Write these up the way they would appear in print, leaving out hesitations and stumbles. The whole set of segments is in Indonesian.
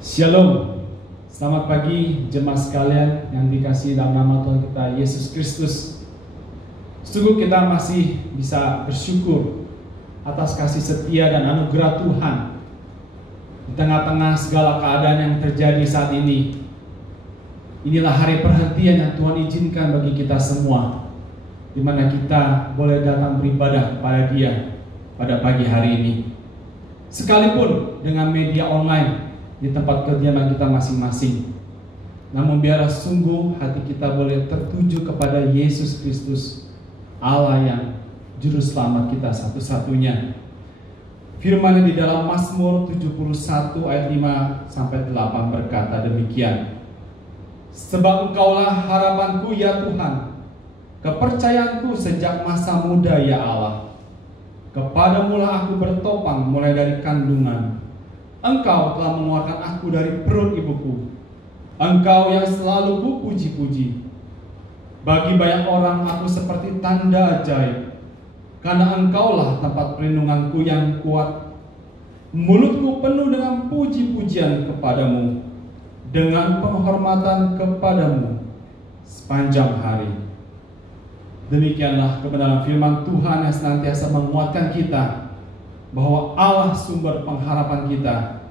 Shalom, selamat pagi jemaat sekalian yang dikasihi dalam nama Tuhan kita Yesus Kristus. Sungguh kita masih bisa bersyukur atas kasih setia dan anugerah Tuhan di tengah-tengah segala keadaan yang terjadi saat ini. Inilah hari perhentian yang Tuhan izinkan bagi kita semua, di mana kita boleh datang beribadah kepada Dia pada pagi hari ini. Sekalipun dengan media online di tempat kediaman kita masing-masing, namun biarlah sungguh hati kita boleh tertuju kepada Yesus Kristus, Allah yang juru selamat kita satu-satunya. Firman di dalam Mazmur 71 ayat 5-8 berkata demikian: Sebab Engkaulah harapanku ya Tuhan, kepercayaanku sejak masa muda ya Allah. Kepadamulah aku bertopang mulai dari kandungan. Engkau telah mengeluarkan aku dari perut ibuku. Engkau yang selalu kupuji-puji. Bagi banyak orang aku seperti tanda ajaib, karena Engkaulah tempat perlindunganku yang kuat. Mulutku penuh dengan puji-pujian kepadamu, dengan penghormatan kepadamu sepanjang hari. Demikianlah kebenaran firman Tuhan yang senantiasa menguatkan kita bahwa Allah sumber pengharapan kita.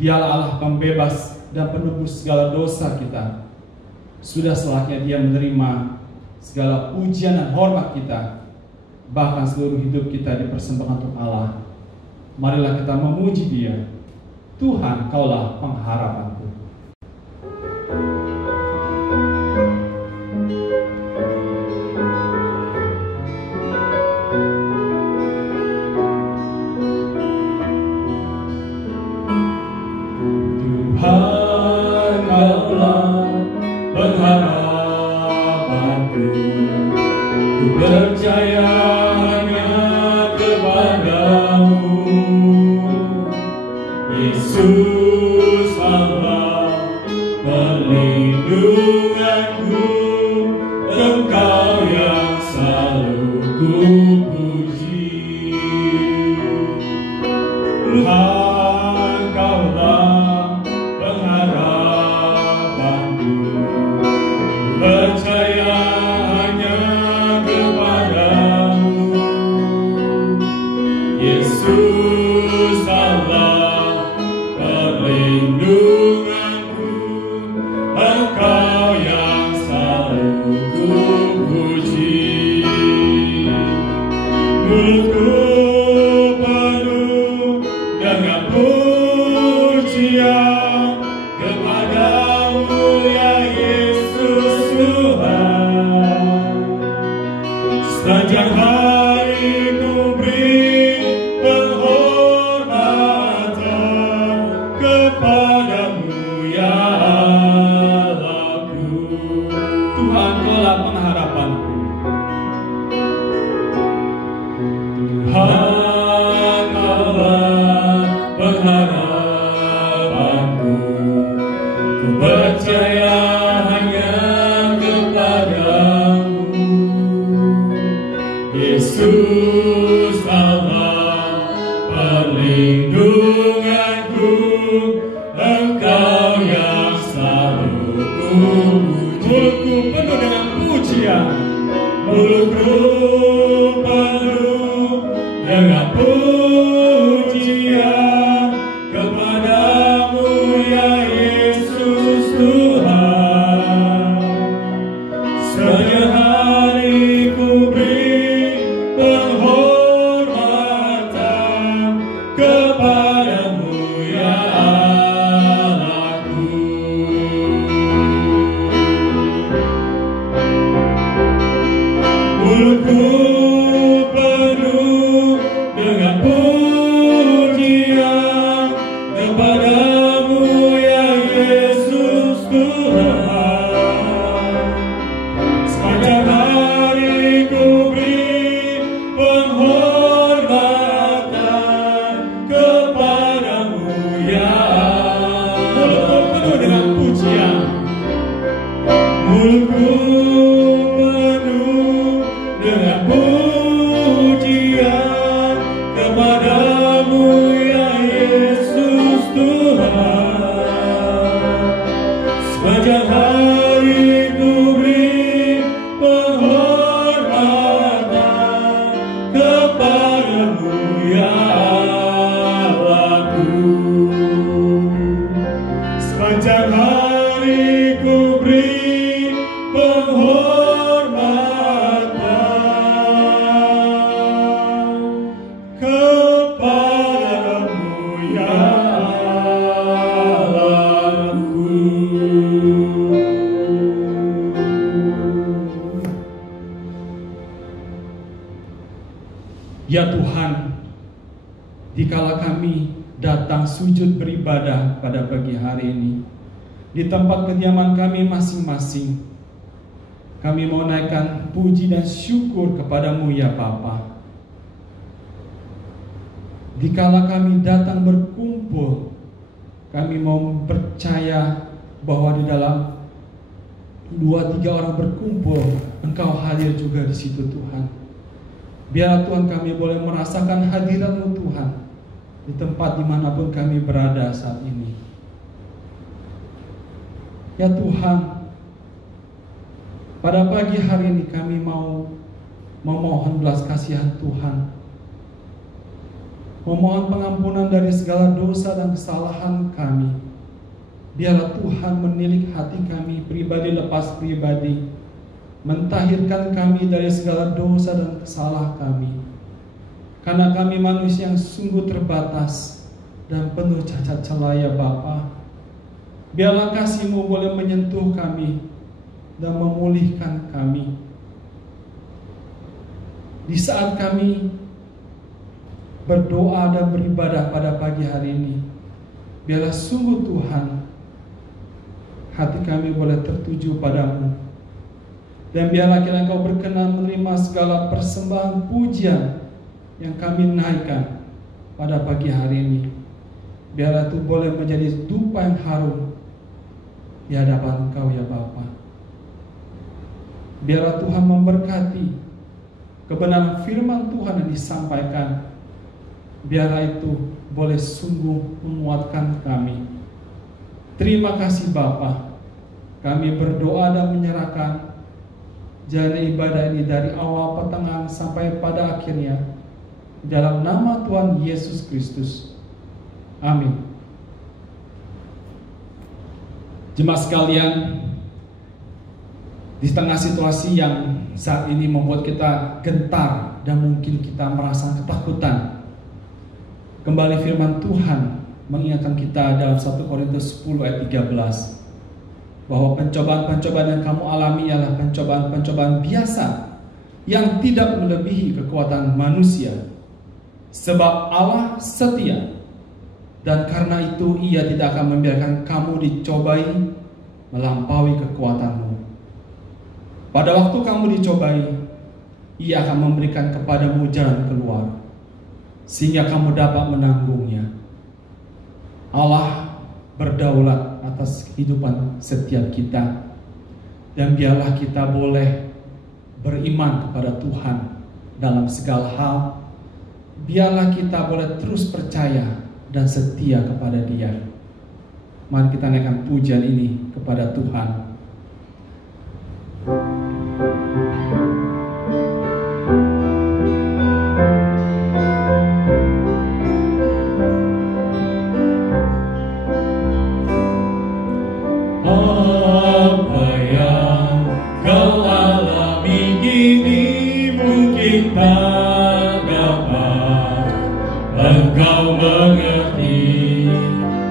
Dialah Allah pembebas dan penebus segala dosa kita. Sudah selayaknya Dia menerima segala pujian dan hormat kita, bahkan seluruh hidup kita dipersembahkan untuk Allah. Marilah kita memuji Dia. Tuhan, Kaulah pengharapanku. Percaya hanya kepadamu, Yesus Allah perlindunganku. Engkau yang selalu kupuji. Tuhan, Kaulah pengharapanku. Percaya Yesus Allah perlindunganku. Engkau yang selalu kupuji. Mulutku penuh dengan pujian kepadamu ya Yesus Tuhan. Sepanjang hari ku beri penghormatan kepadamu ya Allahku. Tuhan, Kaulah pengharapanku. Tuhan, Kaulah pengharapanku. Ku percaya hanya kepadamu, Yesus Allah perlindunganku. sujud beribadah pada pagi hari ini. Di tempat kediaman kami masing-masing, kami mau naikkan puji dan syukur kepadamu ya Bapa. Dikala kami datang berkumpul, kami mau percaya bahwa di dalam 2-3 orang berkumpul, Engkau hadir juga di situ Tuhan. Biar Tuhan kami boleh merasakan hadirat-Mu Tuhan di tempat dimanapun kami berada saat ini. Ya Tuhan, pada pagi hari ini kami mau memohon belas kasihan Tuhan, memohon pengampunan dari segala dosa dan kesalahan kami. Biarlah Tuhan menilik hati kami pribadi lepas pribadi, mentahirkan kami dari segala dosa dan kesalahan kami. Karena kami manusia yang sungguh terbatas dan penuh cacat celah ya Bapa. Biarlah kasih-Mu boleh menyentuh kami dan memulihkan kami. Di saat kami berdoa dan beribadah pada pagi hari ini, biarlah sungguh Tuhan, hati kami boleh tertuju padamu. Dan biarlah kiranya Engkau berkenan menerima segala persembahan pujian yang kami naikkan pada pagi hari ini. Biarlah itu boleh menjadi dupa yang harum di hadapan Engkau ya Bapa. Biarlah Tuhan memberkati kebenaran firman Tuhan yang disampaikan. Biarlah itu boleh sungguh menguatkan kami. Terima kasih Bapa. Kami berdoa dan menyerahkan jalannya ibadah ini dari awal pertengahan sampai pada akhirnya, dalam nama Tuhan Yesus Kristus. Amin. Jemaat sekalian, di tengah situasi yang saat ini membuat kita gentar dan mungkin kita merasa ketakutan, kembali firman Tuhan mengingatkan kita dalam 1 Korintus 10 ayat 13 bahwa pencobaan-pencobaan yang kamu alami ialah pencobaan-pencobaan biasa yang tidak melebihi kekuatan manusia, sebab Allah setia, dan karena itu Ia tidak akan membiarkan kamu dicobai melampaui kekuatanmu. Pada waktu kamu dicobai, Ia akan memberikan kepadamu jalan keluar, sehingga kamu dapat menanggungnya. Allah berdaulat atas kehidupan setiap kita, dan biarlah kita boleh beriman kepada Tuhan dalam segala hal. Biarlah kita boleh terus percaya dan setia kepada Dia. Mari kita naikkan pujian ini kepada Tuhan. Engkau mengerti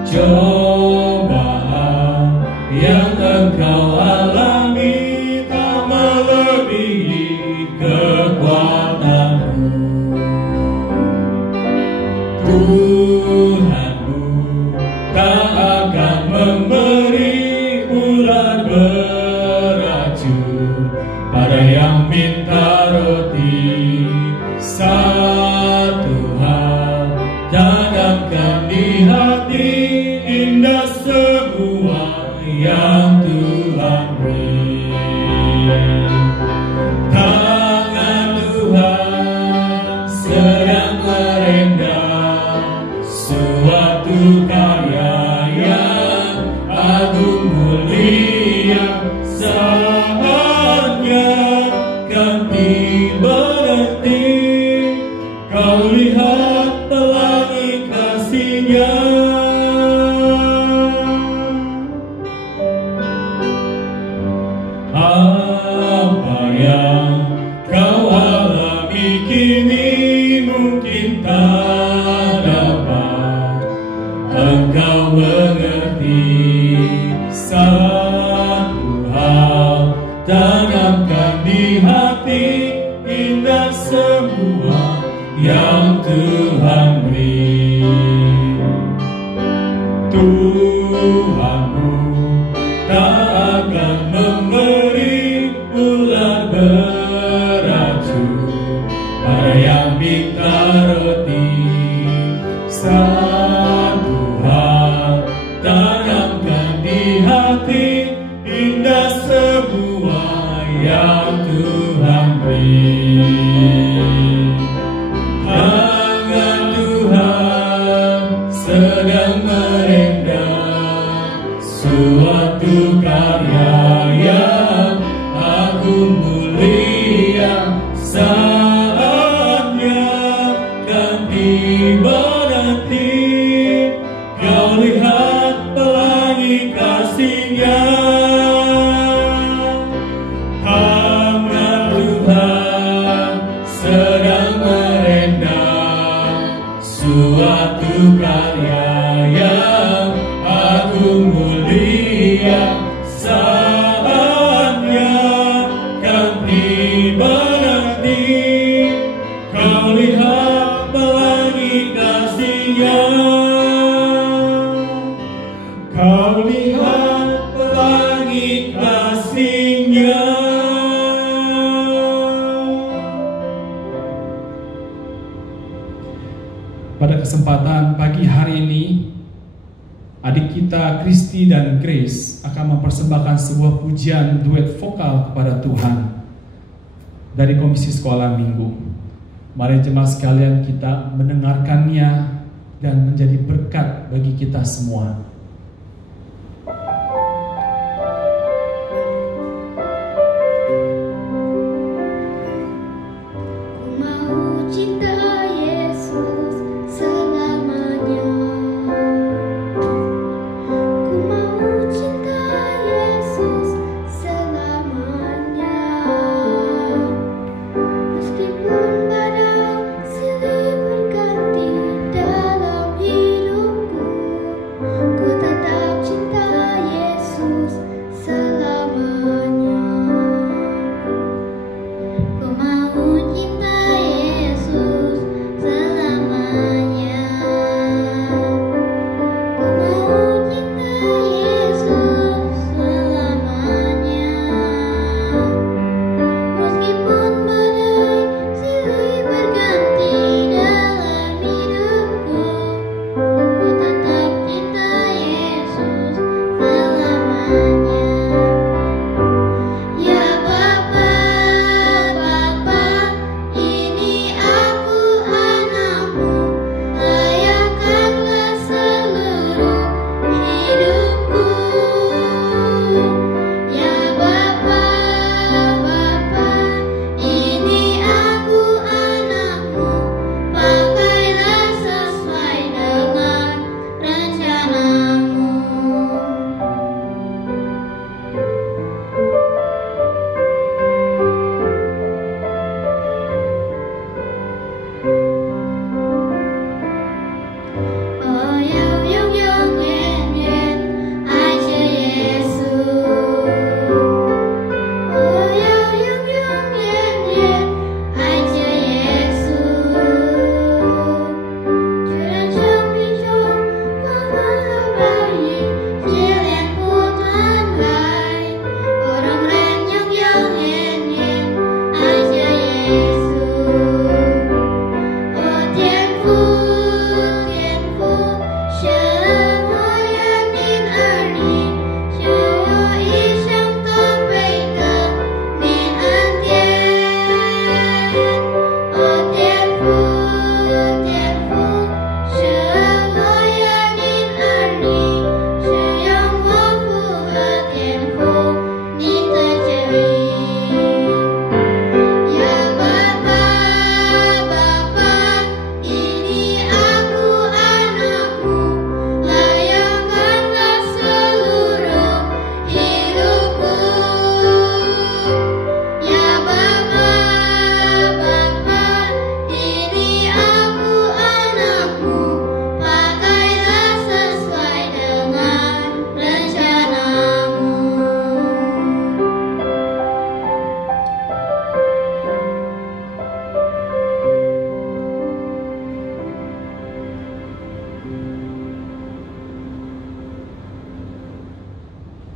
cobaan yang engkau alami tak melebihi kekuatanmu. Tuhanmu tak akan memberi ular beracun pada yang minta roti. Satu hal tanamkan di hati, indah semua yang Tuhan beri. Tangan Tuhan sedang merendam suatu karya yang agung mulia. Saatnya ganti berhenti, kau lihat pelangi kasih-Nya. Apa yang kau alami kini mungkin tak dapat engkau mengerti. Satu hal tanamkan di hati, indah semua yang Tuhan beri. Tuhanmu tak akan memberi ular beracun pada yang minta roti. Saat Tuhan tanamkan di hati, indah semua yang Tuhan beri. Tangan Tuhan sedang merendam suatu karya yang agung mulia. Saatnya kan tiba nanti, kau lihat pelangi kasih-Nya. Tangan Tuhan sedang merendam suatu karya yang agung mulia. Saatnya kan tiba nanti, kau lihat pelangi kasih-Nya. Kau lihat pelangi kasih-Nya. Pada kesempatan pagi hari ini, adik kita Kristi dan Grace akan mempersembahkan sebuah pujian duet vokal kepada Tuhan dari Komisi Sekolah Minggu. Mari jemaat sekalian kita mendengarkannya dan menjadi berkat bagi kita semua. Ku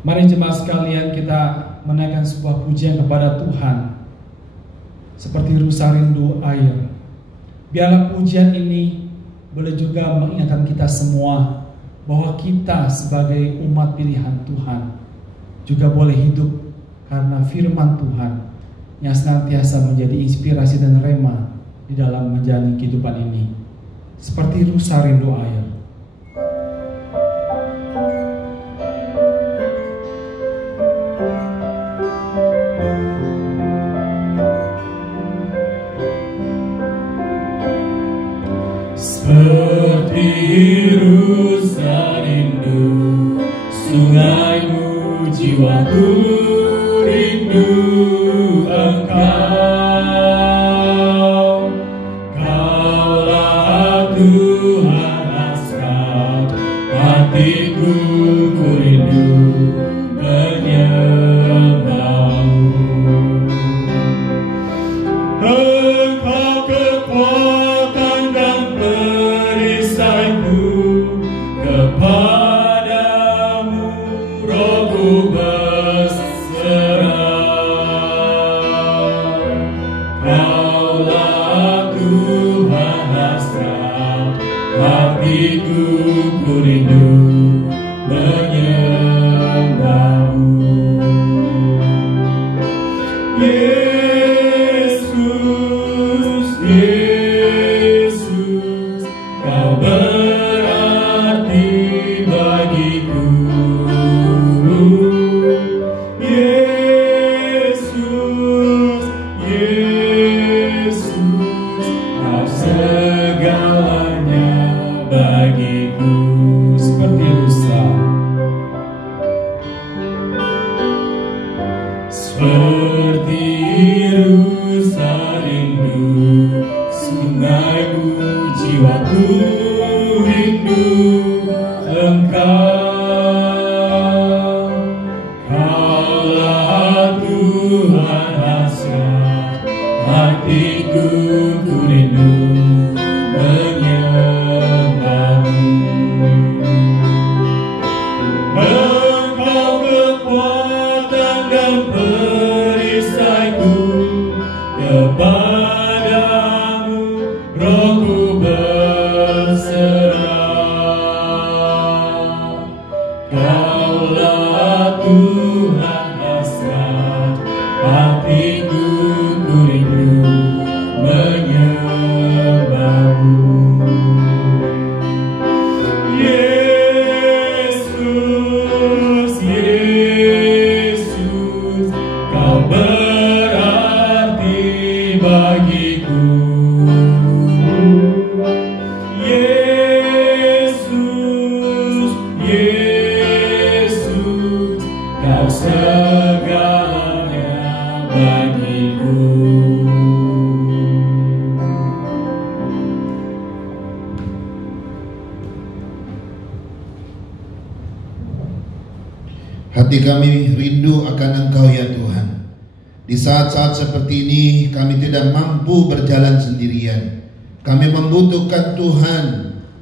Mari jemaat sekalian, kita menaikkan sebuah pujian kepada Tuhan seperti rusa rindu air. Biarlah pujian ini boleh juga mengingatkan kita semua bahwa kita sebagai umat pilihan Tuhan juga boleh hidup karena firman Tuhan yang senantiasa menjadi inspirasi dan rema di dalam menjalani kehidupan ini, seperti rusa rindu air. Seperti rusa rindu sungaimu, jiwaku rindu Engkau. Kaulah Tuhan hasrat hatiku, ku rindu menyembahmu. Engkau kekuatan dan perisaiku, kepadamu rohku berserah. Kaulah Tuhan hasrat hatiku, ku rindu menyembahmu. Yesus, Yesus, Kau berarti bagiku. Yesus, Yesus, Kau segalanya bagiku. Seperti rusa, seperti rusa rindu sungaimu, jiwaku rindu Engkau. Kaulah Tuhan hasrat hatiku, ku rindu menyembahmu. Engkau kekuatan dan perisaiku, kepadamu rohku berserah. Kaulah Tuhan hasrat hatiku, ku rindu menyembahmu. Yesus, Yesus, Kau berarti bagiku. Yesus, Yesus, Kau segalanya bagiku. Hati kami rindu akan Engkau ya Tuhan. Di saat-saat seperti ini kami tidak mampu berjalan sendirian. Kami membutuhkan Tuhan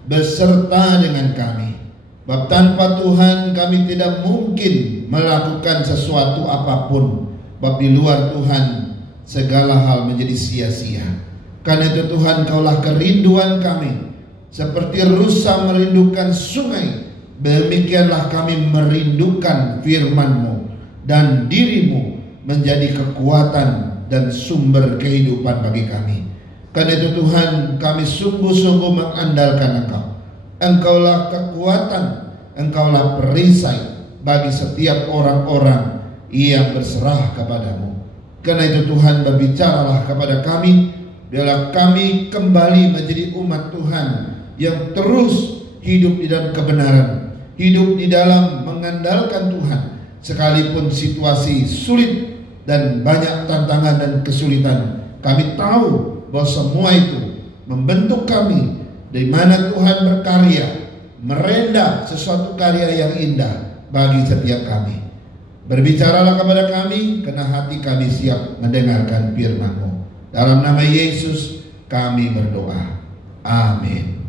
beserta dengan kami. Sebab tanpa Tuhan kami tidak mungkin melakukan sesuatu apapun. Sebab di luar Tuhan segala hal menjadi sia-sia. Karena itu Tuhan, Kaulah kerinduan kami. Seperti rusa merindukan sungai, demikianlah kami merindukan firman-Mu, dan diri-Mu menjadi kekuatan dan sumber kehidupan bagi kami. Karena itu Tuhan, kami sungguh-sungguh mengandalkan Engkau. Engkaulah kekuatan, Engkaulah perisai bagi setiap orang-orang yang berserah kepadamu. Karena itu Tuhan, berbicaralah kepada kami, biarlah kami kembali menjadi umat Tuhan yang terus hidup di dalam kebenaran, hidup di dalam mengandalkan Tuhan, sekalipun situasi sulit dan banyak tantangan dan kesulitan. Kami tahu bahwa semua itu membentuk kami, di mana Tuhan berkarya, merenda sesuatu karya yang indah bagi setiap kami. Berbicaralah kepada kami, karena hati kami siap mendengarkan firman-Mu. Dalam nama Yesus kami berdoa. Amin.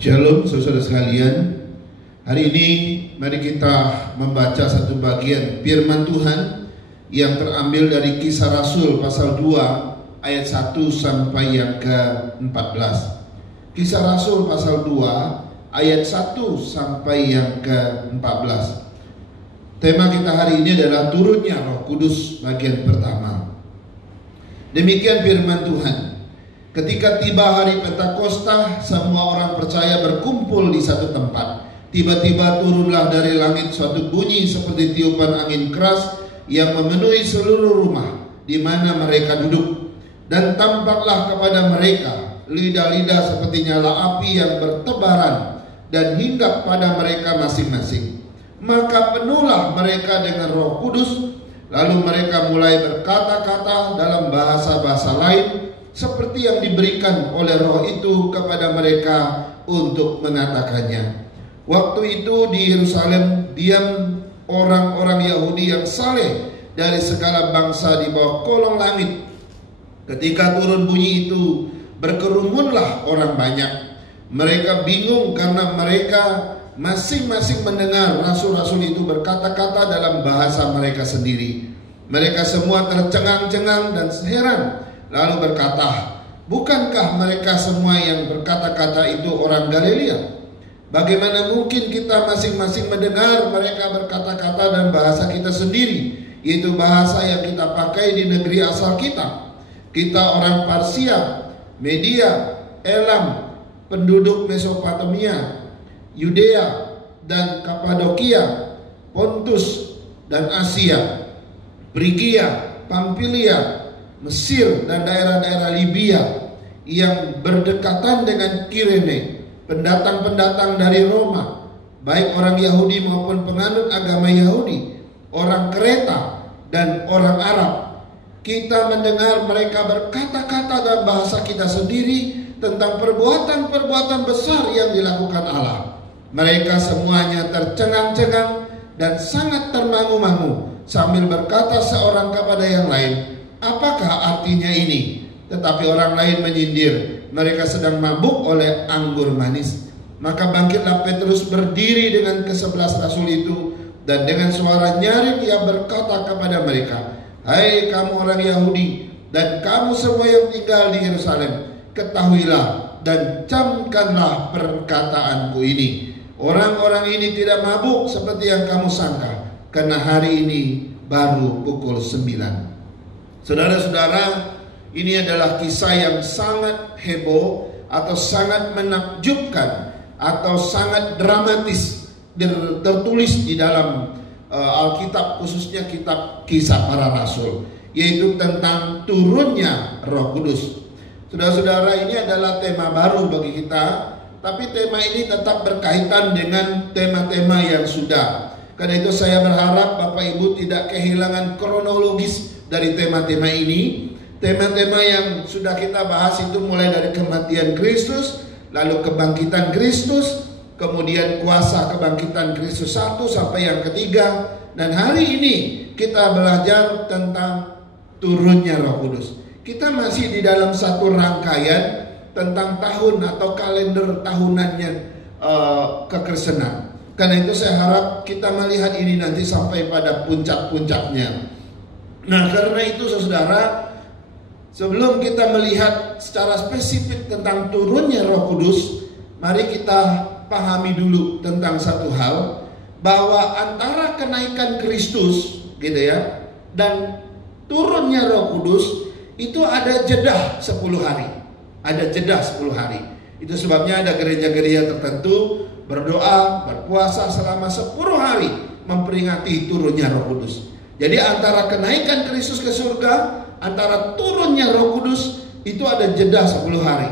Shalom saudara sekalian. Hari ini mari kita membaca satu bagian firman Tuhan yang terambil dari Kisah Rasul pasal 2 ayat 1 sampai yang ke-14. Kisah Rasul pasal 2 ayat 1 sampai yang ke-14. Tema kita hari ini adalah turunnya Roh Kudus bagian pertama. Demikian firman Tuhan. Ketika tiba hari Pentakosta, semua orang percaya berkumpul di satu tempat. Tiba-tiba turunlah dari langit suatu bunyi seperti tiupan angin keras yang memenuhi seluruh rumah di mana mereka duduk. Dan tampaklah kepada mereka lidah-lidah seperti nyala api yang bertebaran dan hinggap pada mereka masing-masing. Maka penuhlah mereka dengan Roh Kudus, lalu mereka mulai berkata-kata dalam bahasa-bahasa lain seperti yang diberikan oleh Roh itu kepada mereka untuk mengatakannya. Waktu itu di Yerusalem diam orang-orang Yahudi yang saleh dari segala bangsa di bawah kolong langit. Ketika turun bunyi itu, berkerumunlah orang banyak. Mereka bingung karena mereka masing-masing mendengar rasul-rasul itu berkata-kata dalam bahasa mereka sendiri. Mereka semua tercengang-cengang dan heran, lalu berkata, bukankah mereka semua yang berkata-kata itu orang Galilea? Bagaimana mungkin kita masing-masing mendengar mereka berkata-kata dan bahasa kita sendiri, yaitu bahasa yang kita pakai di negeri asal kita? Kita orang Parsia, Media, Elam, penduduk Mesopotamia, Yudea dan Kapadokia, Pontus dan Asia, Frigia, Pamfilia, Mesir dan daerah-daerah Libya yang berdekatan dengan Kirene, pendatang-pendatang dari Roma, baik orang Yahudi maupun penganut agama Yahudi, orang Kreta dan orang Arab. Kita mendengar mereka berkata-kata dalam bahasa kita sendiri tentang perbuatan-perbuatan besar yang dilakukan Allah. Mereka semuanya tercengang-cengang dan sangat termangu-mangu sambil berkata seorang kepada yang lain, apakah artinya ini? Tetapi orang lain menyindir, mereka sedang mabuk oleh anggur manis. Maka bangkitlah Petrus berdiri dengan ke-11 rasul itu, dan dengan suara nyaring ia berkata kepada mereka, hai kamu orang Yahudi dan kamu semua yang tinggal di Yerusalem, ketahuilah dan camkanlah perkataanku ini. Orang-orang ini tidak mabuk seperti yang kamu sangka, karena hari ini baru pukul 9. Saudara-saudara, ini adalah kisah yang sangat heboh atau sangat menakjubkan atau sangat dramatis tertulis di dalam Alkitab, khususnya kitab Kisah Para Rasul, yaitu tentang turunnya Roh Kudus. Saudara-saudara, ini adalah tema baru bagi kita, tapi tema ini tetap berkaitan dengan tema-tema yang sudah. Karena itu saya berharap Bapak Ibu tidak kehilangan kronologis dari tema-tema ini. Tema-tema yang sudah kita bahas itu mulai dari kematian Kristus, lalu kebangkitan Kristus, kemudian kuasa kebangkitan Kristus 1 sampai yang ketiga. Dan hari ini kita belajar tentang turunnya Roh Kudus. Kita masih di dalam satu rangkaian tentang tahun atau kalender tahunannya kekristenan. Karena itu saya harap kita melihat ini nanti sampai pada puncak-puncaknya. Nah, karena itu saudara, sebelum kita melihat secara spesifik tentang turunnya Roh Kudus, mari kita pahami dulu tentang satu hal, bahwa antara kenaikan Kristus gitu ya dan turunnya Roh Kudus itu ada jeda 10 hari. Ada jeda 10 hari. Itu sebabnya ada gereja-gereja tertentu berdoa, berpuasa selama 10 hari memperingati turunnya Roh Kudus. Jadi antara kenaikan Kristus ke surga, antara turunnya Roh Kudus itu ada jeda 10 hari.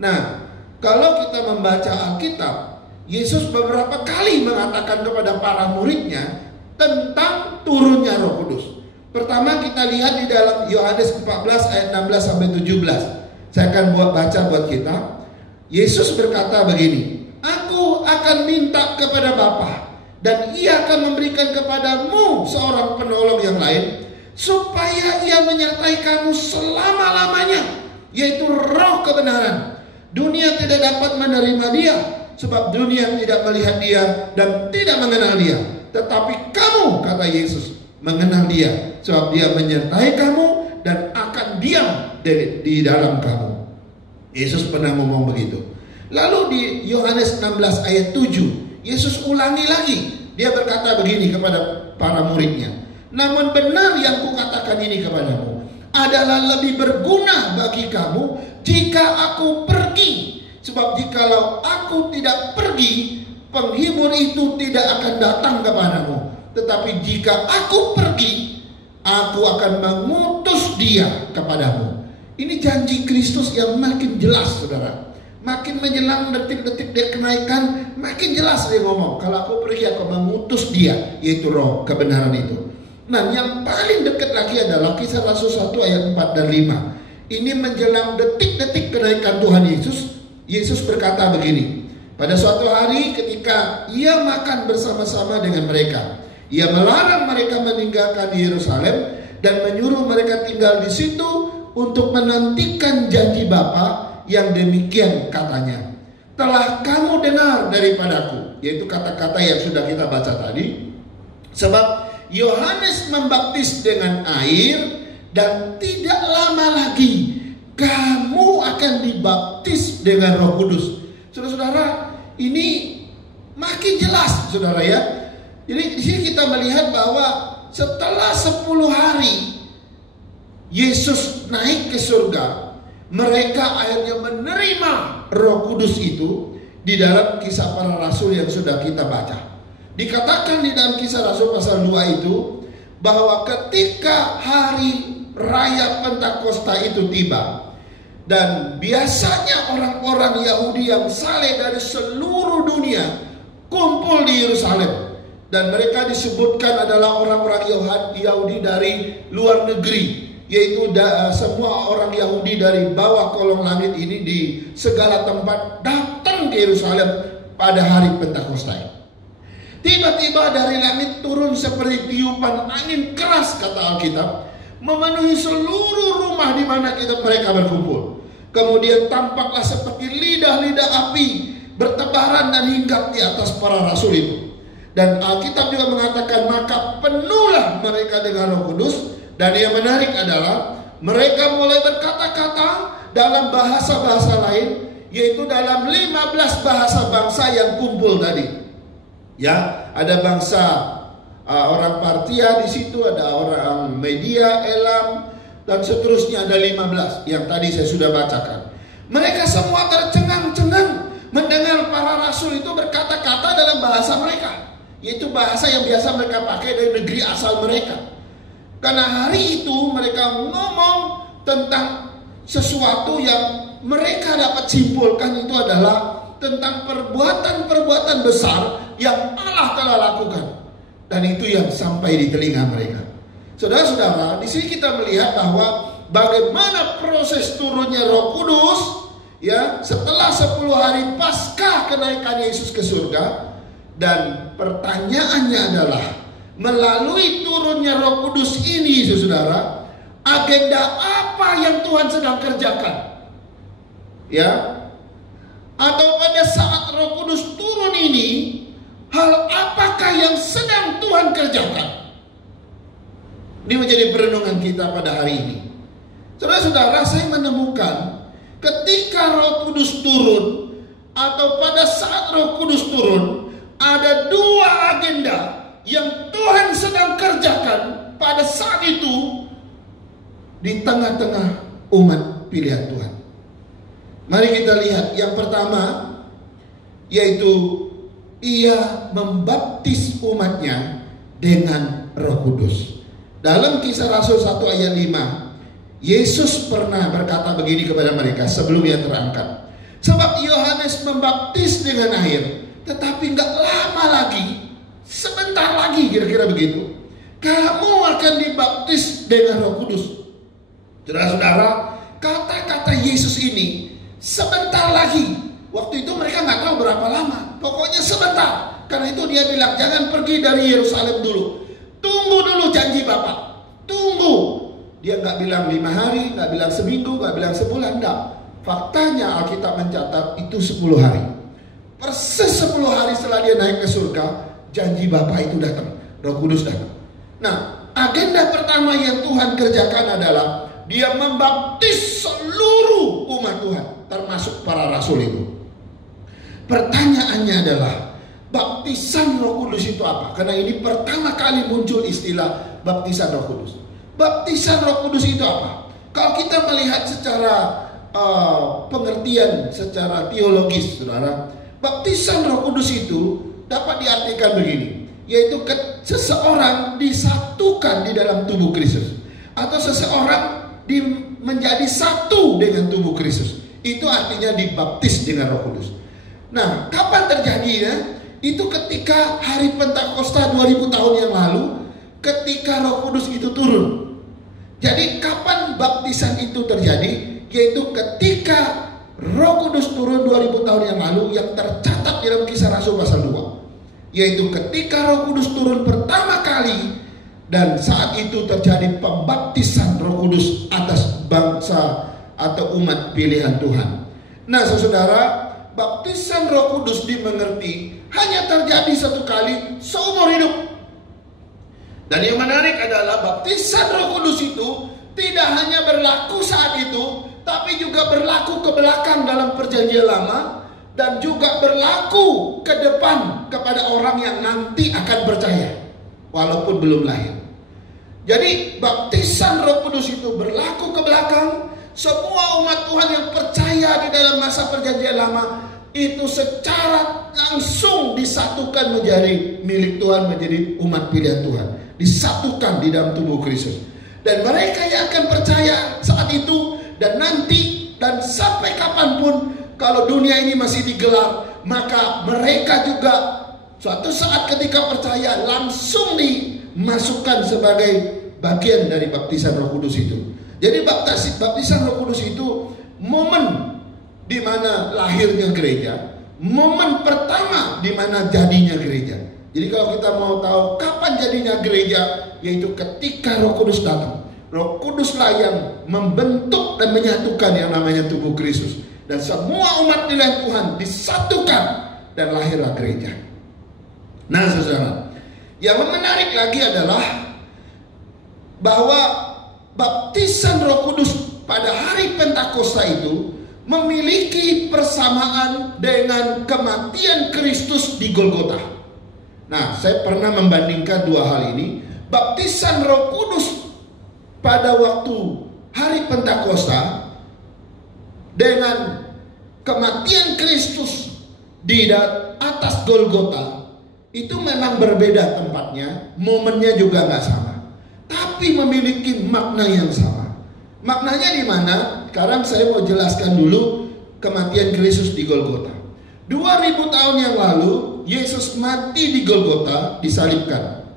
Nah, kalau kita membaca Alkitab, Yesus beberapa kali mengatakan kepada para muridnya tentang turunnya Roh Kudus. Pertama kita lihat di dalam Yohanes 14 ayat 16 sampai 17. Saya akan baca buat kita. Yesus berkata begini, aku akan minta kepada Bapa, dan ia akan memberikan kepadamu seorang penolong yang lain, supaya ia menyertai kamu selama-lamanya, yaitu Roh kebenaran. Dunia tidak dapat menerima dia, sebab dunia tidak melihat dia dan tidak mengenal dia. Tetapi kamu, kata Yesus, mengenal dia, sebab dia menyertai kamu dan akan diam di dalam kamu. Yesus pernah ngomong begitu. Lalu di Yohanes 16 ayat 7, Yesus ulangi lagi. Dia berkata begini kepada para muridnya, namun benar yang kukatakan ini kepadamu adalah lebih berguna bagi kamu jika aku pergi. Sebab jikalau aku tidak pergi, penghibur itu tidak akan datang kepadamu. Tetapi jika aku pergi, aku akan mengutus dia kepadamu. Ini janji Kristus yang makin jelas, saudara. Makin menjelang detik-detik dia kenaikan, makin jelas dia ngomong, kalau aku pergi aku mengutus dia, yaitu roh kebenaran itu. Nah, yang paling dekat lagi adalah Kisah Rasul 1 ayat 4 dan 5. Ini menjelang detik-detik kenaikan Tuhan Yesus. Yesus berkata begini, pada suatu hari ketika ia makan bersama-sama dengan mereka, ia melarang mereka meninggalkan Yerusalem dan menyuruh mereka tinggal di situ untuk menantikan janji Bapa yang demikian katanya. Telah kamu dengar daripadaku, yaitu kata-kata yang sudah kita baca tadi. Sebab Yohanes membaptis dengan air dan tidak lama lagi kamu akan dibaptis dengan Roh Kudus. Saudara-saudara, ini makin jelas, saudara ya. Jadi di sini kita melihat bahwa setelah 10 hari Yesus naik ke surga, mereka akhirnya menerima Roh Kudus itu di dalam Kisah Para Rasul yang sudah kita baca. Dikatakan di dalam Kisah Rasul pasal 2 itu bahwa ketika hari raya Pentakosta itu tiba, dan biasanya orang-orang Yahudi yang saleh dari seluruh dunia kumpul di Yerusalem, dan mereka disebutkan adalah orang-orang Yahudi dari luar negeri, yaitu semua orang Yahudi dari bawah kolong langit ini di segala tempat datang ke Yerusalem pada hari Pentakosta. Tiba-tiba dari langit turun seperti tiupan angin keras, kata Alkitab, memenuhi seluruh rumah di mana mereka berkumpul. Kemudian tampaklah seperti lidah-lidah api bertebaran dan hinggap di atas para rasul itu. Dan Alkitab juga mengatakan maka penuhlah mereka dengan Roh Kudus. Dan yang menarik adalah mereka mulai berkata-kata dalam bahasa-bahasa lain, yaitu dalam 15 bahasa bangsa yang kumpul tadi. Ya, ada bangsa orang Partia di situ, ada orang Media, Elam, dan seterusnya ada 15 yang tadi saya sudah bacakan. Mereka semua tercengang-cengang mendengar para rasul itu berkata-kata dalam bahasa mereka, yaitu bahasa yang biasa mereka pakai dari negeri asal mereka. Karena hari itu mereka ngomong tentang sesuatu yang mereka dapat simpulkan itu adalah tentang perbuatan-perbuatan besar yang Allah telah lakukan. Dan itu yang sampai di telinga mereka. Saudara-saudara, di sini kita melihat bahwa bagaimana proses turunnya Roh Kudus, ya, setelah 10 hari pasca kenaikan Yesus ke surga. Dan pertanyaannya adalah, melalui turunnya Roh Kudus ini, saudara, agenda apa yang Tuhan sedang kerjakan? Ya, atau pada saat Roh Kudus turun ini, hal apakah yang sedang Tuhan kerjakan? Ini menjadi perenungan kita pada hari ini. Saudara-saudara, saya menemukan ketika Roh Kudus turun, atau pada saat Roh Kudus turun, ada 2 agenda yang Tuhan sedang kerjakan pada saat itu di tengah-tengah umat pilihan Tuhan. Mari kita lihat. Yang pertama, yaitu ia membaptis umatnya dengan Roh Kudus. Dalam Kisah Rasul 1 ayat 5, Yesus pernah berkata begini kepada mereka sebelum ia terangkat. Sebab Yohanes membaptis dengan air, tetapi gak lama lagi, sebentar lagi kira-kira begitu, kamu akan dibaptis dengan Roh Kudus. Saudara-saudara, kata-kata Yesus ini sebentar lagi. Waktu itu mereka nggak tahu berapa lama, pokoknya sebentar. Karena itu dia bilang jangan pergi dari Yerusalem dulu, tunggu dulu janji Bapa, tunggu. Dia nggak bilang 5 hari, nggak bilang seminggu, nggak bilang sebulan, enggak. Faktanya Alkitab mencatat itu 10 hari. persis 10 hari setelah dia naik ke surga, janji Bapa itu datang, Roh Kudus datang. Nah, agenda pertama yang Tuhan kerjakan adalah dia membaptis seluruh umat Tuhan, termasuk para rasul itu. Pertanyaannya adalah, baptisan Roh Kudus itu apa? Karena ini pertama kali muncul istilah baptisan Roh Kudus. Baptisan Roh Kudus itu apa? Kalau kita melihat secara pengertian, secara teologis, saudara, baptisan Roh Kudus itu dapat diartikan begini, yaitu seseorang disatukan di dalam tubuh Kristus, atau seseorang menjadi satu dengan tubuh Kristus. Itu artinya dibaptis dengan Roh Kudus. Nah, kapan terjadinya? Itu ketika hari Pentakosta 2000 tahun yang lalu, ketika Roh Kudus itu turun. Jadi kapan baptisan itu terjadi? Yaitu ketika Roh Kudus turun 2000 tahun yang lalu, yang tercatat dalam Kisah Rasul pasal 2. Yaitu ketika Roh Kudus turun pertama kali, dan saat itu terjadi pembaptisan Roh Kudus atas bangsa atau umat pilihan Tuhan. Nah, saudara, baptisan Roh Kudus dimengerti hanya terjadi satu kali seumur hidup. Dan yang menarik adalah baptisan Roh Kudus itu tidak hanya berlaku saat itu, tapi juga berlaku ke belakang dalam perjanjian lama, dan juga berlaku ke depan kepada orang yang nanti akan percaya walaupun belum lahir. Jadi baptisan Roh Kudus itu berlaku ke belakang. Semua umat Tuhan yang percaya di dalam masa perjanjian lama itu secara langsung disatukan menjadi milik Tuhan, menjadi umat pilihan Tuhan, disatukan di dalam tubuh Kristus. Dan mereka yang akan percaya saat itu dan nanti dan sampai kapanpun, kalau dunia ini masih digelar, maka mereka juga suatu saat ketika percaya langsung dimasukkan sebagai bagian dari baptisan Roh Kudus itu. Jadi baptisan Roh Kudus itu momen di mana lahirnya gereja, momen pertama di mana jadinya gereja. Jadi kalau kita mau tahu kapan jadinya gereja, yaitu ketika Roh Kudus datang. Roh Kuduslah yang membentuk dan menyatukan yang namanya tubuh Kristus, dan semua umat pilihan Tuhan disatukan dan lahirlah gereja. Nah, saudara, yang menarik lagi adalah bahwa baptisan Roh Kudus pada hari Pentakosta itu memiliki persamaan dengan kematian Kristus di Golgota. Nah, saya pernah membandingkan dua hal ini. Baptisan Roh Kudus pada waktu hari Pentakosta dengan kematian Kristus di atas Golgota itu memang berbeda tempatnya, momennya juga nggak sama, tapi memiliki makna yang sama. Maknanya di mana? Sekarang saya mau jelaskan dulu kematian Kristus di Golgota. 2000 tahun yang lalu Yesus mati di Golgota, disalibkan.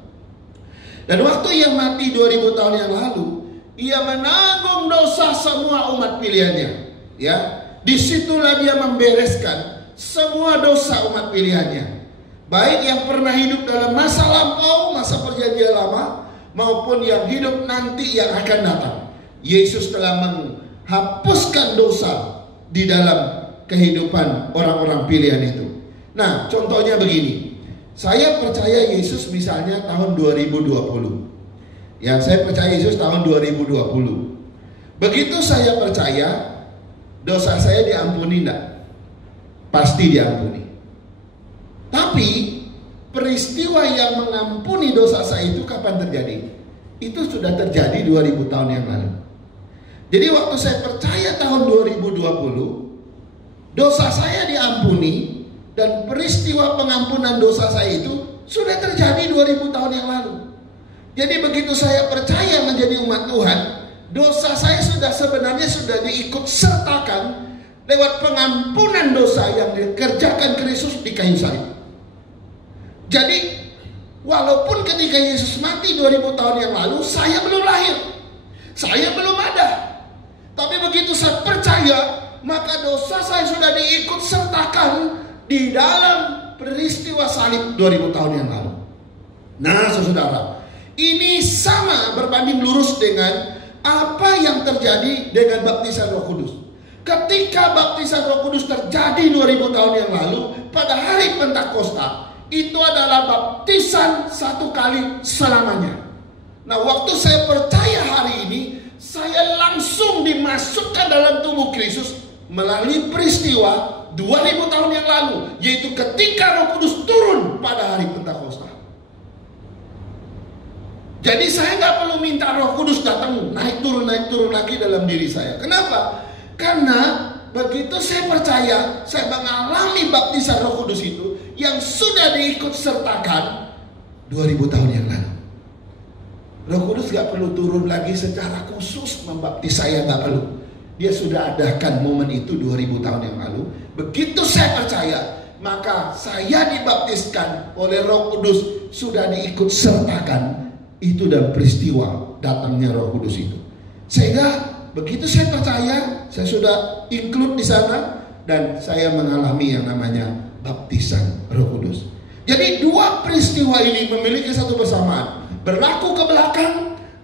Dan waktu ia mati 2000 tahun yang lalu, ia menanggung dosa semua umat pilihannya. Ya, disitulah dia membereskan semua dosa umat pilihannya, baik yang pernah hidup dalam masa lampau, masa perjanjian lama, maupun yang hidup nanti yang akan datang. Yesus telah menghapuskan dosa di dalam kehidupan orang-orang pilihan itu. Nah, contohnya begini. Saya percaya Yesus misalnya tahun 2020. Ya, saya percaya Yesus tahun 2020. Begitu saya percaya, dosa saya diampuni enggak? Pasti diampuni. Tapi peristiwa yang mengampuni dosa saya itu kapan terjadi? Itu sudah terjadi 2000 tahun yang lalu. Jadi waktu saya percaya tahun 2020, dosa saya diampuni, dan peristiwa pengampunan dosa saya itu sudah terjadi 2000 tahun yang lalu. Jadi begitu saya percaya menjadi umat Tuhan, dosa saya sebenarnya sudah diikut sertakan lewat pengampunan dosa yang dikerjakan Kristus di kayu salib. Jadi walaupun ketika Yesus mati 2000 tahun yang lalu, saya belum lahir, saya belum ada. Tapi begitu saya percaya, maka dosa saya sudah diikut sertakan di dalam peristiwa salib 2000 tahun yang lalu. Nah, saudara, ini sama berbanding lurus dengan apa yang terjadi dengan baptisan Roh Kudus. Ketika baptisan Roh Kudus terjadi 2000 tahun yang lalu, pada hari Pentakosta, itu adalah baptisan satu kali selamanya. Nah, waktu saya percaya hari ini, saya langsung dimasukkan dalam tubuh Kristus melalui peristiwa 2000 tahun yang lalu, yaitu ketika Roh Kudus turun pada hari Pentakosta. Jadi saya nggak perlu minta Roh Kudus datang naik turun lagi dalam diri saya. Kenapa? Karena begitu saya percaya, saya mengalami baptisan Roh Kudus itu yang sudah diikut sertakan 2000 tahun yang lalu. Roh Kudus gak perlu turun lagi secara khusus membaptis saya, gak perlu. Dia sudah adakan momen itu 2000 tahun yang lalu. Begitu saya percaya, maka saya dibaptiskan oleh Roh Kudus, sudah diikut sertakan itu dan peristiwa datangnya Roh Kudus itu. Sehingga begitu saya percaya, saya sudah include di sana dan saya mengalami yang namanya baptisan Roh Kudus. Jadi dua peristiwa ini memiliki satu persamaan, berlaku ke belakang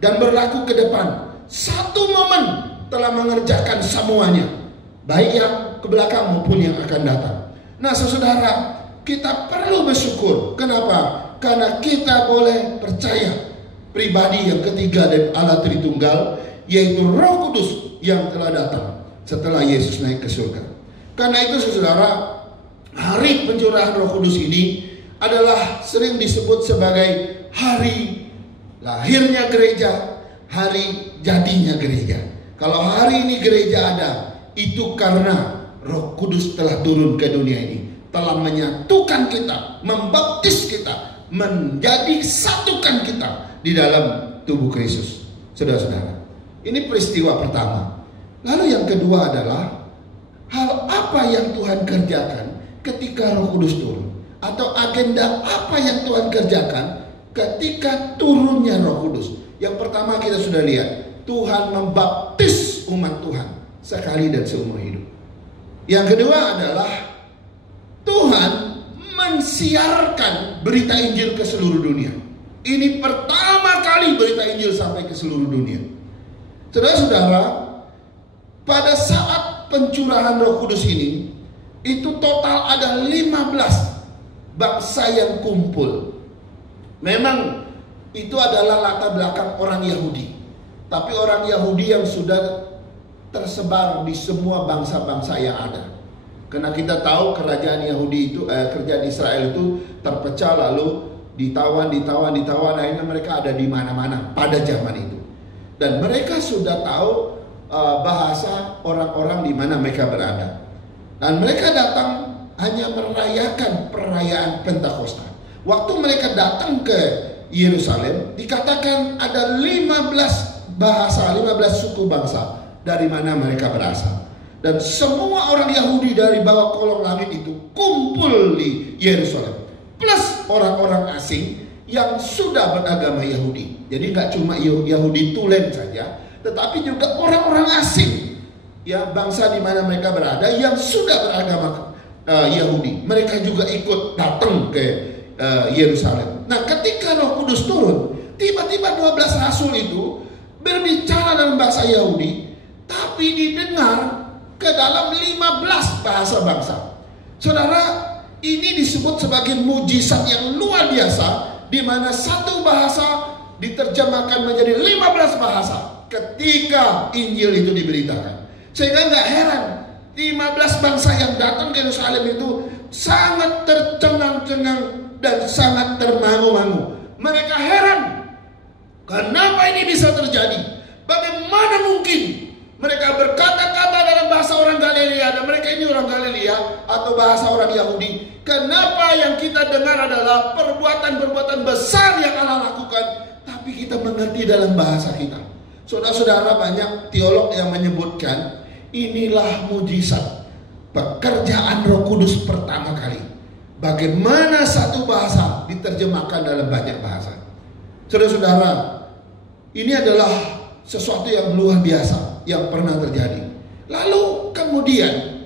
dan berlaku ke depan. Satu momen telah mengerjakan semuanya, baik yang ke belakang maupun yang akan datang. Nah, saudara, kita perlu bersyukur. Kenapa? Karena kita boleh percaya pribadi yang ketiga dari Allah Tritunggal, yaitu Roh Kudus yang telah datang setelah Yesus naik ke surga. Karena itu saudara, hari pencurahan Roh Kudus ini adalah sering disebut sebagai hari lahirnya gereja, hari jadinya gereja. Kalau hari ini gereja ada, itu karena Roh Kudus telah turun ke dunia ini, telah menyatukan kita, membaptis kita, menjadi satukan kita di dalam tubuh Kristus. Saudara-saudara, ini peristiwa pertama. Lalu yang kedua adalah hal apa yang Tuhan kerjakan ketika Roh Kudus turun, atau agenda apa yang Tuhan kerjakan ketika turunnya Roh Kudus. Yang pertama kita sudah lihat, Tuhan membaptis umat Tuhan sekali dan seumur hidup. Yang kedua adalah Tuhan mensiarkan berita Injil ke seluruh dunia. Ini pertama kali berita Injil sampai ke seluruh dunia. Saudara-saudara, pada saat pencurahan Roh Kudus ini, itu total ada 15 bangsa yang kumpul. Memang itu adalah latar belakang orang Yahudi, tapi orang Yahudi yang sudah tersebar di semua bangsa-bangsa yang ada. Karena kita tahu kerajaan Yahudi itu, kerajaan Israel itu terpecah, lalu ditawan, akhirnya mereka ada di mana-mana pada zaman itu. Dan mereka sudah tahu bahasa orang-orang di mana mereka berada. Dan mereka datang hanya merayakan perayaan Pentakosta. Waktu mereka datang ke Yerusalem, dikatakan ada 15 bahasa, 15 suku bangsa dari mana mereka berasal. Dan semua orang Yahudi dari bawah kolong langit itu kumpul di Yerusalem, plus orang-orang asing yang sudah beragama Yahudi. Jadi nggak cuma Yahudi tulen saja, tetapi juga orang-orang asing, ya, bangsa di mana mereka berada yang sudah beragama Yahudi. Mereka juga ikut datang ke Yerusalem. Nah, ketika Roh Kudus turun, tiba-tiba 12 rasul itu berbicara dalam bahasa Yahudi, tapi didengar ke dalam 15 bahasa bangsa. Saudara, ini disebut sebagai mujizat yang luar biasa, di mana satu bahasa diterjemahkan menjadi 15 bahasa ketika Injil itu diberitakan. Sehingga nggak heran 15 bangsa yang datang ke Yerusalem itu sangat tercengang-cengang dan sangat termangu-mangu. Mereka heran, kenapa ini bisa terjadi? Bagaimana mungkin mereka berkata-kata dalam bahasa orang Galilea, dan mereka ini orang Galilea atau bahasa orang Yahudi. Kenapa yang kita dengar adalah perbuatan-perbuatan besar yang Allah lakukan, tapi kita mengerti dalam bahasa kita. Saudara-saudara, banyak teolog yang menyebutkan inilah mujizat pekerjaan Roh Kudus pertama kali. Bagaimana satu bahasa diterjemahkan dalam banyak bahasa. Saudara-saudara, ini adalah sesuatu yang luar biasa yang pernah terjadi. Lalu kemudian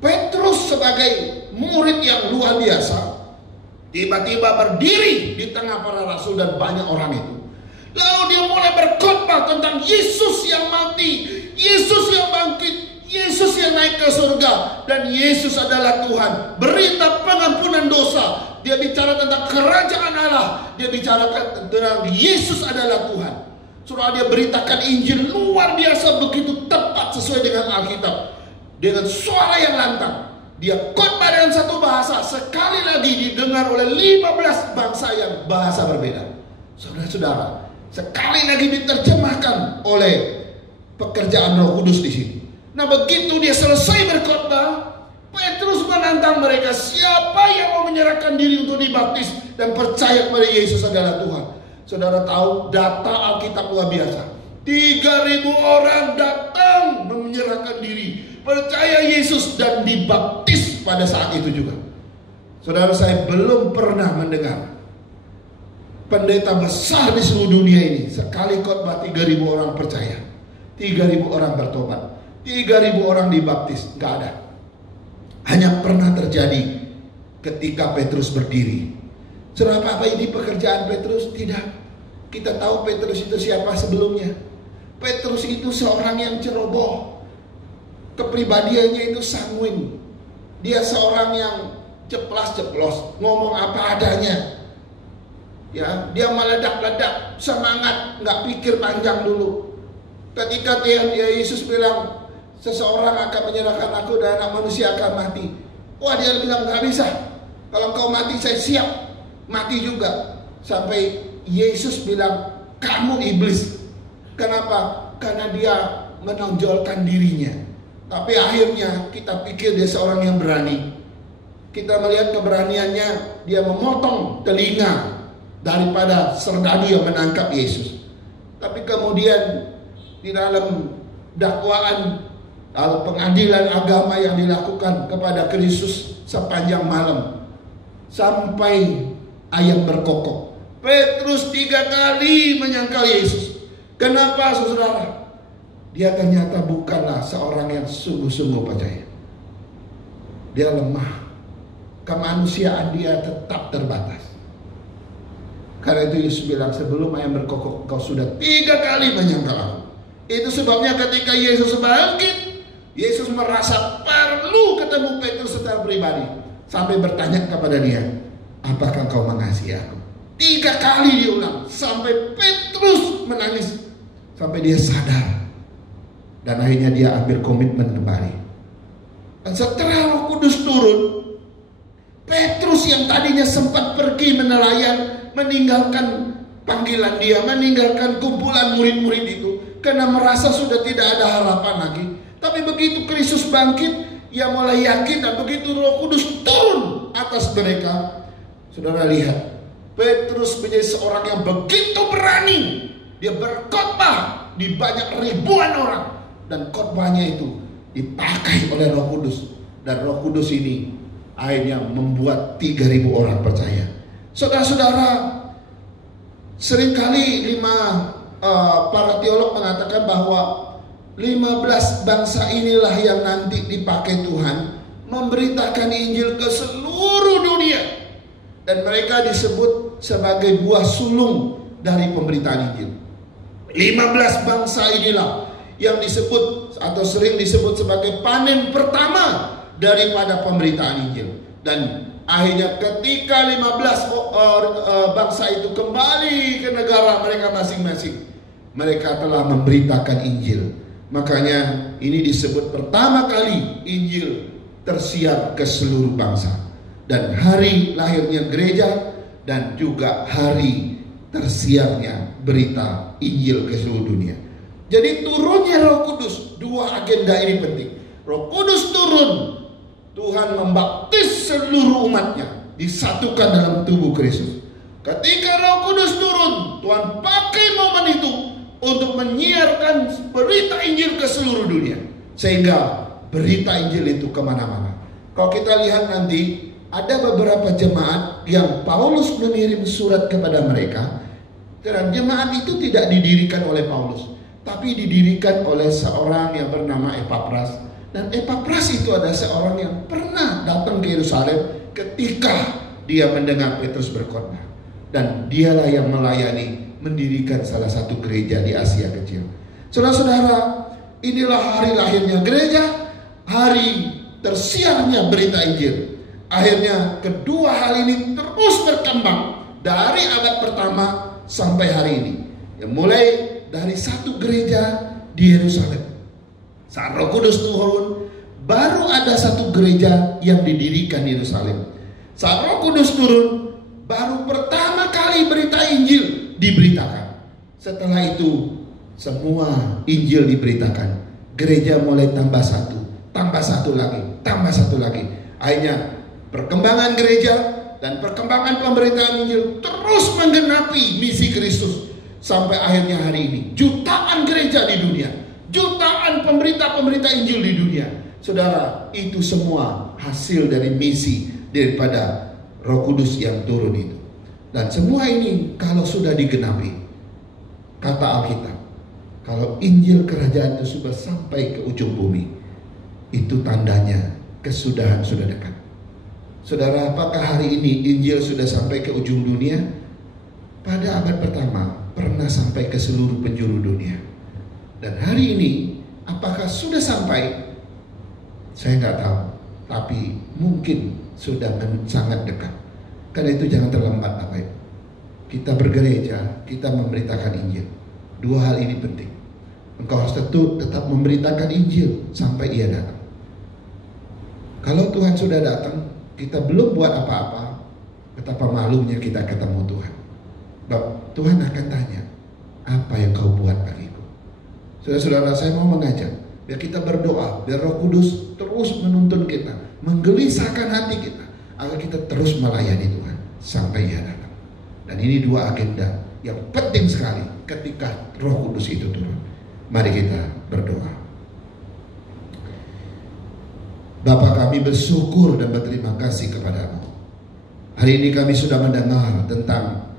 Petrus sebagai murid yang luar biasa tiba-tiba berdiri di tengah para rasul dan banyak orang itu. Lalu dia mulai berkhotbah tentang Yesus yang mati, Yesus yang bangkit, Yesus yang naik ke surga dan Yesus adalah Tuhan. Berita pengampunan dosa. Dia bicara tentang kerajaan Allah. Dia bicarakan tentang Yesus adalah Tuhan. Saudara, dia beritakan Injil luar biasa, begitu tepat sesuai dengan Alkitab. Dengan suara yang lantang. Dia khotbah dengan satu bahasa, sekali lagi didengar oleh 15 bangsa yang bahasa berbeda. Saudara-saudara, sekali lagi diterjemahkan oleh pekerjaan Roh Kudus di sini. Nah, begitu dia selesai berkhotbah, Petrus menantang mereka, siapa yang mau menyerahkan diri untuk dibaptis dan percaya kepada Yesus adalah Tuhan. Saudara tahu data Alkitab luar biasa. 3.000 orang datang menyerahkan diri, percaya Yesus dan dibaptis pada saat itu juga. Saudara, saya belum pernah mendengar pendeta besar di seluruh dunia ini sekali khotbah 3.000 orang percaya, 3.000 orang bertobat, 3.000 orang dibaptis. Gak ada. Hanya pernah terjadi ketika Petrus berdiri. Saudara, apa ini pekerjaan Petrus? Tidak. Kita tahu Petrus itu siapa sebelumnya. Petrus itu seorang yang ceroboh. Kepribadiannya itu sanguin. Dia seorang yang ceplas-ceplos, ngomong apa adanya. Ya, dia meledak-ledak, semangat, nggak pikir panjang dulu. Ketika Yesus bilang seseorang akan menyerahkan aku dan anak manusia akan mati, wah, dia bilang nggak bisa. Kalau kau mati saya siap mati juga. Sampai Yesus bilang, kamu iblis. Kenapa? Karena dia menonjolkan dirinya. Tapi akhirnya kita pikir dia seorang yang berani. Kita melihat keberaniannya, dia memotong telinga daripada serdadu yang menangkap Yesus. Tapi kemudian di dalam dakwaan pengadilan agama yang dilakukan kepada Kristus sepanjang malam sampai ayam berkokok, Petrus 3 kali menyangkal Yesus. Kenapa, saudara? Dia ternyata bukanlah seorang yang sungguh-sungguh percaya. Dia lemah. Kemanusiaan dia tetap terbatas. Karena itu Yesus bilang, sebelum ayam berkokok kau sudah 3 kali menyangkal aku. Itu sebabnya ketika Yesus bangkit, Yesus merasa perlu ketemu Petrus secara pribadi. Sampai bertanya kepada dia, apakah kau mengasihi aku? 3 kali diulang. Sampai Petrus menangis. Sampai dia sadar. Dan akhirnya dia ambil komitmen kembali. Dan setelah Roh Kudus turun, Petrus yang tadinya sempat pergi menelayan, meninggalkan panggilan dia, meninggalkan kumpulan murid-murid itu, karena merasa sudah tidak ada harapan lagi. Tapi begitu Kristus bangkit, ia mulai yakin, dan begitu Roh Kudus turun atas mereka, saudara lihat, Petrus menjadi seorang yang begitu berani. Dia berkhotbah di banyak ribuan orang, dan khotbahnya itu dipakai oleh Roh Kudus, dan Roh Kudus ini akhirnya membuat 3.000 orang percaya. Saudara-saudara, seringkali para teolog mengatakan bahwa 15 bangsa inilah yang nanti dipakai Tuhan memberitakan Injil ke seluruh dunia, dan mereka disebut sebagai buah sulung dari pemberitaan Injil. 15 bangsa inilah yang disebut atau sering disebut sebagai panen pertama daripada pemberitaan Injil. Dan akhirnya ketika 15 bangsa itu kembali ke negara mereka masing-masing, mereka telah memberitakan Injil. Makanya ini disebut pertama kali Injil tersiar ke seluruh bangsa. Dan hari lahirnya gereja, dan juga hari tersiarnya berita Injil ke seluruh dunia. Jadi turunnya Roh Kudus, 2 agenda ini penting. Roh Kudus turun, Tuhan membaptis seluruh umatnya, disatukan dalam tubuh Kristus. Ketika Roh Kudus turun, Tuhan pakai momen itu untuk menyiarkan berita Injil ke seluruh dunia, sehingga berita Injil itu kemana-mana. Kalau kita lihat nanti, ada beberapa jemaat yang Paulus mengirim surat kepada mereka. Dan jemaat itu tidak didirikan oleh Paulus, tapi didirikan oleh seorang yang bernama Epapras. Dan Epapras itu adalah seorang yang pernah datang ke Yerusalem ketika dia mendengar Petrus berkhotbah. Dan dialah yang melayani, mendirikan salah satu gereja di Asia Kecil. Saudara-saudara, inilah hari lahirnya gereja, hari tersiarnya berita Injil. Akhirnya kedua hal ini terus berkembang dari abad pertama sampai hari ini. Yang mulai dari satu gereja di Yerusalem. Saat Roh Kudus turun, baru ada satu gereja yang didirikan di Yerusalem. Saat Roh Kudus turun, baru pertama kali berita Injil diberitakan. Setelah itu semua Injil diberitakan. Gereja mulai tambah satu lagi, tambah satu lagi. Akhirnya perkembangan gereja dan perkembangan pemberitaan Injil terus menggenapi misi Kristus. Sampai akhirnya hari ini jutaan gereja di dunia, jutaan pemberita-pemberita Injil di dunia. Saudara, itu semua hasil dari misi daripada Roh Kudus yang turun itu. Dan semua ini kalau sudah digenapi, kata Alkitab, kalau Injil kerajaan itu sudah sampai ke ujung bumi, itu tandanya kesudahan sudah dekat. Saudara, apakah hari ini Injil sudah sampai ke ujung dunia? Pada abad pertama pernah sampai ke seluruh penjuru dunia. Dan hari ini apakah sudah sampai? Saya nggak tahu, tapi mungkin sudah sangat dekat. Karena itu jangan terlambat Bapak Ibu. Kita bergereja, kita memberitakan Injil. Dua hal ini penting. Engkau harus tetap memberitakan Injil sampai ia datang. Kalau Tuhan sudah datang, kita belum buat apa-apa, betapa malunya kita ketemu Tuhan. Tuhan akan tanya, apa yang kau buat bagiku? Saudara-saudara, saya mau mengajak, biar kita berdoa, biar Roh Kudus terus menuntun kita, menggelisahkan hati kita, agar kita terus melayani Tuhan sampai ia datang. Dan ini dua agenda yang penting sekali ketika Roh Kudus itu turun. Mari kita berdoa. Bapa, kami bersyukur dan berterima kasih kepadamu. Hari ini kami sudah mendengar tentang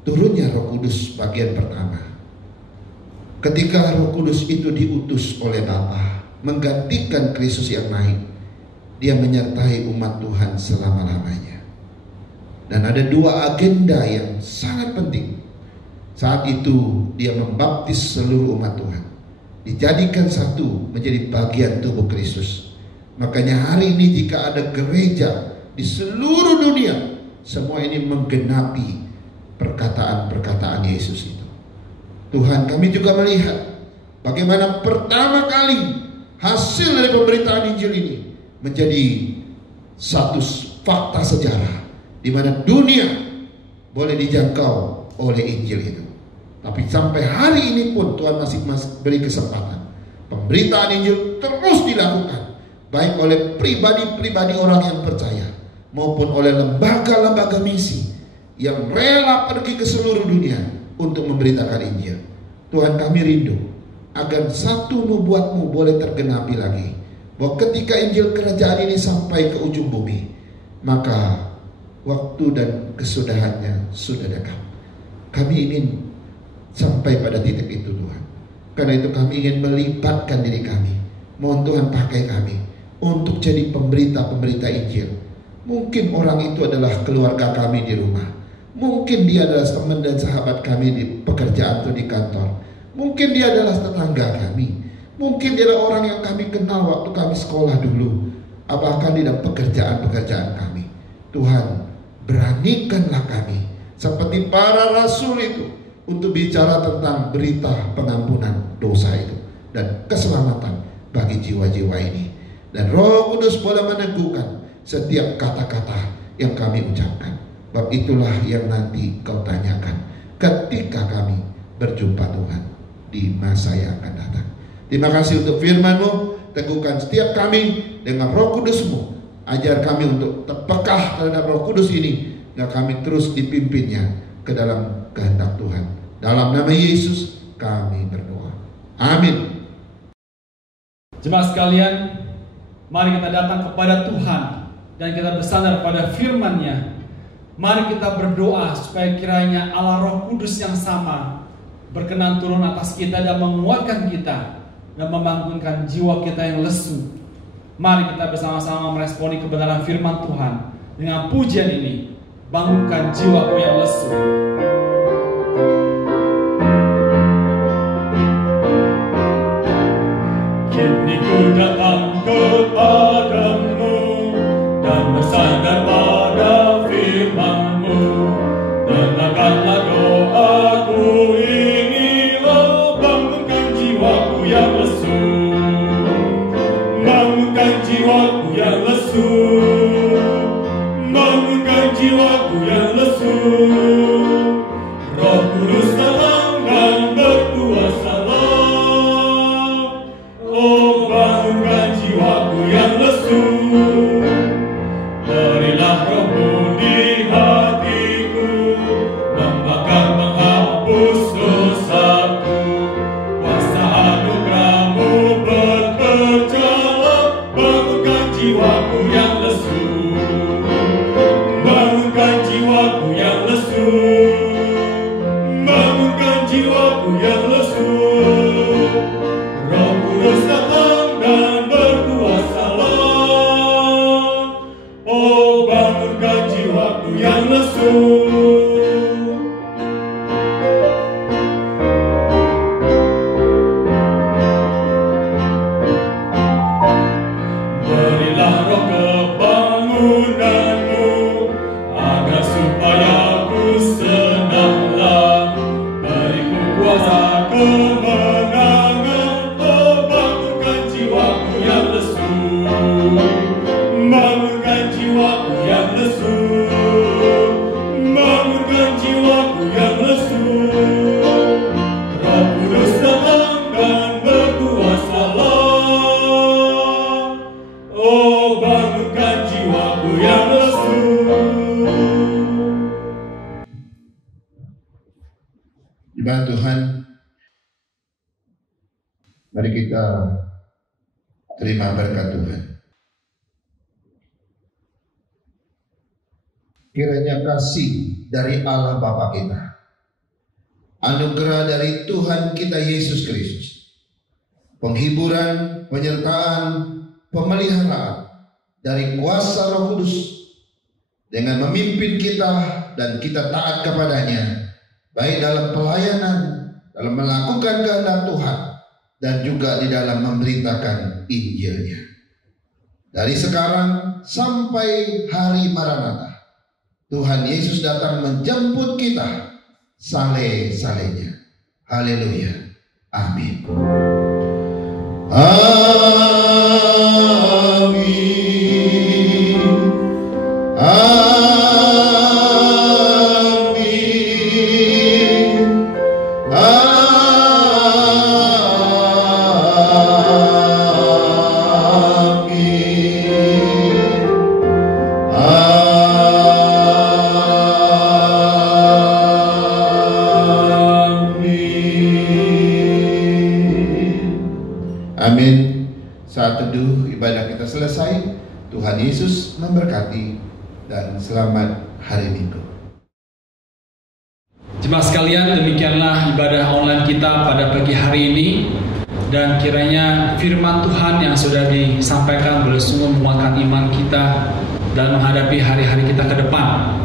turunnya Roh Kudus bagian pertama. Ketika Roh Kudus itu diutus oleh Bapa menggantikan Kristus yang naik, dia menyertai umat Tuhan selama-lamanya. Dan ada dua agenda yang sangat penting. Saat itu dia membaptis seluruh umat Tuhan, dijadikan satu menjadi bagian tubuh Kristus. Makanya hari ini jika ada gereja di seluruh dunia, semua ini menggenapi perkataan-perkataan Yesus itu. Tuhan, kami juga melihat bagaimana pertama kali hasil dari pemberitaan Injil ini menjadi satu fakta sejarah di mana dunia boleh dijangkau oleh Injil itu. Tapi sampai hari ini pun Tuhan masih beri kesempatan. Pemberitaan Injil terus dilakukan, baik oleh pribadi-pribadi orang yang percaya maupun oleh lembaga-lembaga misi yang rela pergi ke seluruh dunia untuk memberitakan Injil. Tuhan, kami rindu agar satu nubuat-Mu boleh tergenapi lagi, bahwa ketika Injil kerajaan ini sampai ke ujung bumi, maka waktu dan kesudahannya sudah dekat. Kami ingin sampai pada titik itu Tuhan. Karena itu kami ingin melibatkan diri kami. Mohon Tuhan pakai kami untuk jadi pemberita-pemberita Injil. Mungkin orang itu adalah keluarga kami di rumah, mungkin dia adalah teman dan sahabat kami di pekerjaan atau di kantor, mungkin dia adalah tetangga kami, mungkin dia adalah orang yang kami kenal waktu kami sekolah dulu, bahkan di dalam pekerjaan-pekerjaan kami. Tuhan, beranikanlah kami seperti para rasul itu untuk bicara tentang berita pengampunan dosa itu dan keselamatan bagi jiwa-jiwa ini. Dan Roh Kudus boleh meneguhkan setiap kata-kata yang kami ucapkan. Bab itulah yang nanti kau tanyakan ketika kami berjumpa Tuhan di masa yang akan datang. Terima kasih untuk firman-Mu. Teguhkan setiap kami dengan Roh Kudus-Mu. Ajar kami untuk terpekah terhadap Roh Kudus ini, dan kami terus dipimpinnya ke dalam kehendak Tuhan. Dalam nama Yesus kami berdoa. Amin. Jemaat sekalian, mari kita datang kepada Tuhan dan kita bersandar pada firman-Nya. Mari kita berdoa supaya kiranya Allah Roh Kudus yang sama berkenan turun atas kita dan menguatkan kita dan membangunkan jiwa kita yang lesu. Mari kita bersama-sama meresponi kebenaran firman Tuhan dengan pujian ini. Bangunkan jiwaku yang lesu. yang lesu. Berilah roh kebangunanmu, agar supaya ku senanglah. Beriku kuasa kemenangan, oh bangunkan jiwaku yang lesu. Bangunkan jiwaku yang lesu. Bangunkan jiwaku yang lesu. Roh Kudus datang dan berkuasalah. Oh bangunkan jiwaku yang lesu. Jemaat Tuhan, mari kita terima berkat Tuhan. Kiranya kasih dari Allah Bapa kita, anugerah dari Tuhan kita Yesus Kristus, penghiburan, penyertaan, pemeliharaan dari kuasa Roh Kudus dengan memimpin kita dan kita taat kepadanya, baik dalam pelayanan, dalam melakukan kehendak Tuhan, dan juga di dalam memberitakan Injilnya. Dari sekarang sampai hari Maranatha, Tuhan Yesus datang menjemput kita saleh-salehnya. Haleluya. Amin. Amin. Amin. Amin. Saat teduh ibadah kita selesai. Tuhan Yesus memberkati dan selamat hari Minggu. Jemaat sekalian, demikianlah ibadah online kita pada pagi hari ini, dan kiranya firman Tuhan yang sudah disampaikan boleh sungguh menguatkan iman kita dalam menghadapi hari-hari kita ke depan.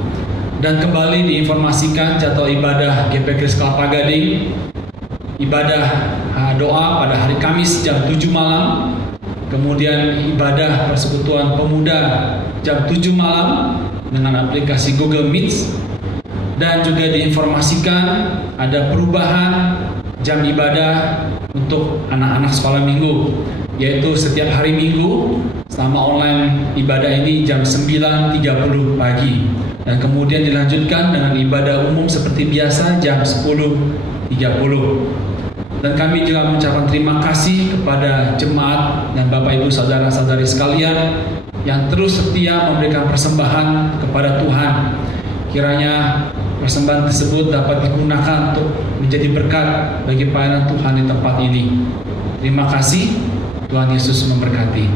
Dan kembali diinformasikan jadwal ibadah GP Kris Kelapa Gading, ibadah doa pada hari Kamis jam 7 malam, kemudian ibadah persekutuan pemuda jam 7 malam dengan aplikasi Google Meet, dan juga diinformasikan ada perubahan jam ibadah untuk anak-anak sekolah minggu, yaitu setiap hari Minggu selama online ibadah ini jam 9.30 pagi, dan kemudian dilanjutkan dengan ibadah umum seperti biasa jam 10.30. Dan kami juga mengucapkan terima kasih kepada jemaat dan Bapak Ibu saudara-saudari sekalian yang terus setia memberikan persembahan kepada Tuhan. Kiranya persembahan tersebut dapat digunakan untuk menjadi berkat bagi pelayanan Tuhan di tempat ini. Terima kasih. Tuhan Yesus memberkati.